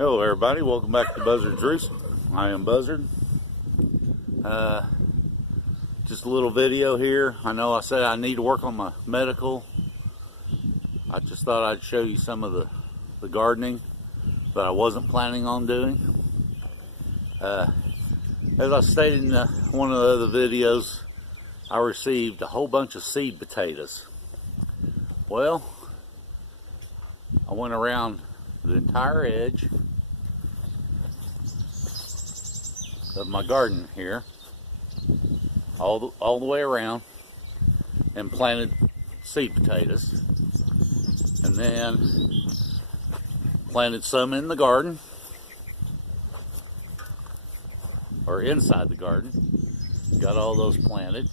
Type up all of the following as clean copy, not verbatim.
Hello everybody, welcome back to Buzzard-Roost. I am Buzzard. Just a little video here. I know I said I need to work on my medical. I just thought I'd show you some of the gardening that I wasn't planning on doing. As I stated in one of the other videos, I received a whole bunch of seed potatoes. Well, I went around the entire edge of my garden here, all the way around, and planted seed potatoes, and then planted some in the garden or inside the garden. Got all those planted.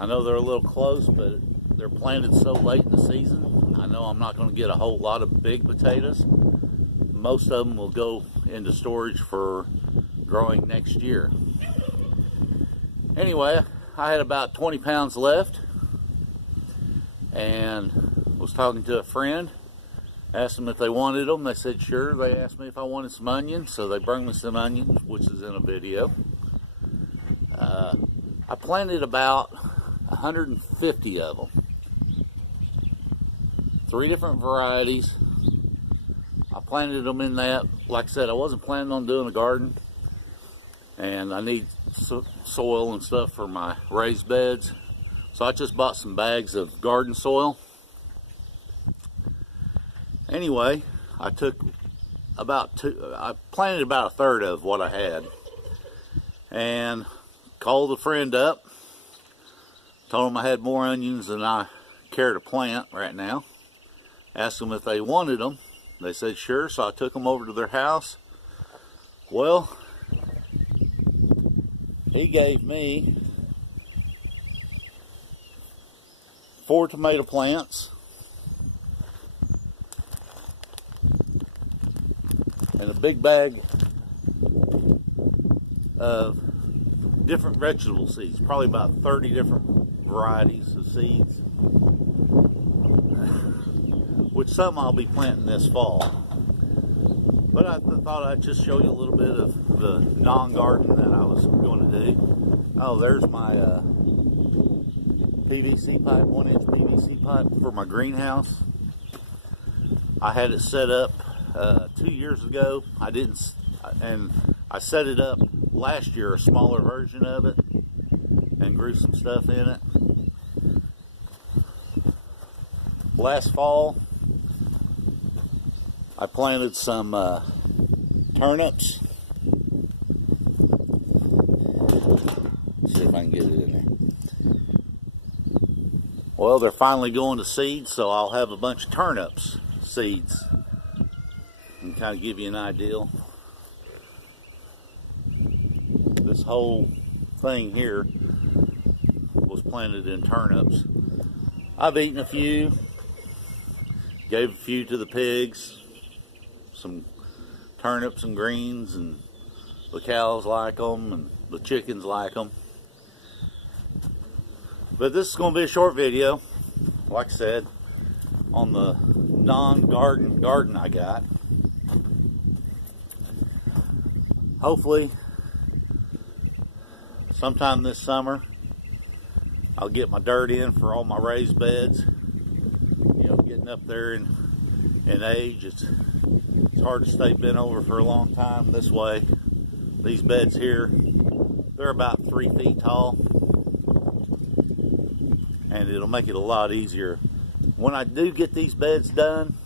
I know they're a little close, but they're planted so late in the season, I know I'm not going to get a whole lot of big potatoes. Most of them will go into storage for growing next year. Anyway, I had about 20 pounds left and was talking to a friend, asked them if they wanted them. They said sure. They asked me if I wanted some onions, so they brought me some onions, which is in a video. I planted about 150 of them, 3 different varieties. I planted them in that. Like I said, I wasn't planning on doing a garden, and I need soil and stuff for my raised beds, so I just bought some bags of garden soil. Anyway, I planted about a third of what I had, and called a friend up, told them I had more onions than I care to plant right now, asked them if they wanted them. They said sure, so I took them over to their house. Well, he gave me 4 tomato plants and a big bag of different vegetable seeds, probably about 30 different varieties of seeds, which some I'll be planting this fall. But I thought I'd just show you a little bit of the non-garden that I was going to do. Oh, there's my PVC pipe, 1-inch PVC pipe for my greenhouse. I had it set up 2 years ago. I set it up last year, a smaller version of it, and grew some stuff in it. Last fall, I planted some turnips. Let's see if I can get it in there. Well, they're finally going to seed, so I'll have a bunch of turnips seeds, and kind of give you an idea. This whole thing here was planted in turnips. I've eaten a few, gave a few to the pigs, some turnips and greens, and the cows like them and the chickens like them. But this is going to be a short video, like I said, on the non-garden garden I got. Hopefully sometime this summer I'll get my dirt in for all my raised beds. You know, getting up there in age, it's hard to stay bent over for a long time this way. These beds here, they're about 3 feet tall, and it'll make it a lot easier. When I do get these beds done,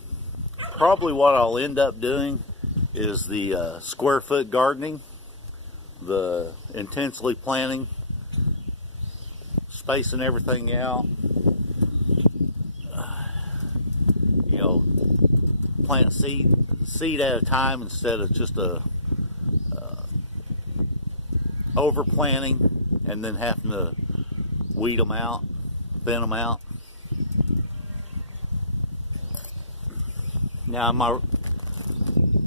probably what I'll end up doing is the square foot gardening, the intensely planting, spacing everything out. You know, plant seed at a time instead of just over planting and then having to weed them out, thin them out. Now my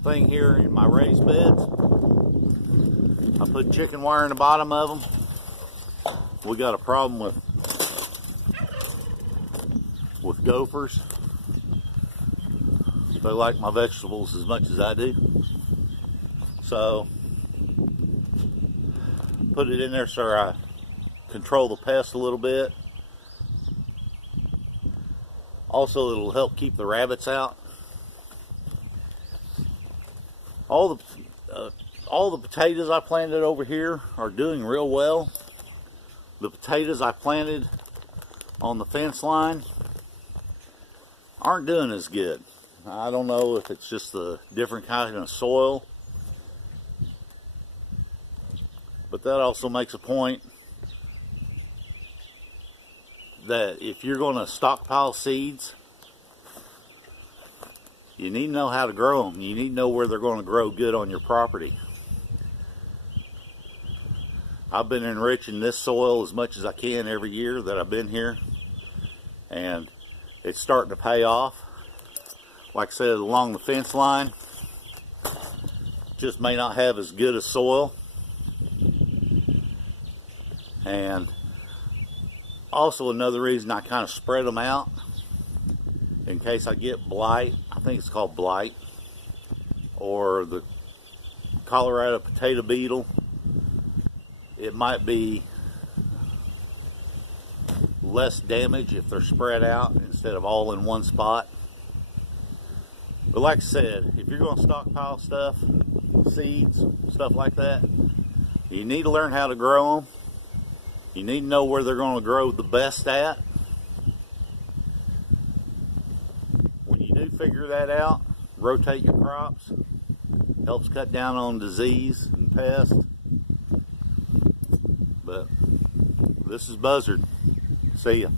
thing here in my raised beds, I put chicken wire in the bottom of them. We got a problem with gophers. They like my vegetables as much as I do. So put it in there so I control the pest a little bit. Also, it'll help keep the rabbits out. All the potatoes I planted over here are doing real well. The potatoes I planted on the fence line aren't doing as good. I don't know if it's just the different kind of soil, but that also makes a point that if you're going to stockpile seeds, you need to know how to grow them. You need to know where they're going to grow good on your property. I've been enriching this soil as much as I can every year that I've been here, and it's starting to pay off. Like I said, along the fence line, just may not have as good a soil. And also another reason I kind of spread them out in case I get blight. I think it's called blight, or the Colorado potato beetle. It might be less damage if they're spread out instead of all in one spot. But like I said, if you're going to stockpile stuff, seeds, stuff like that, you need to learn how to grow them. You need to know where they're going to grow the best at. When you do figure that out, rotate your crops. Helps cut down on disease and pest. But this is Buzzard. See ya.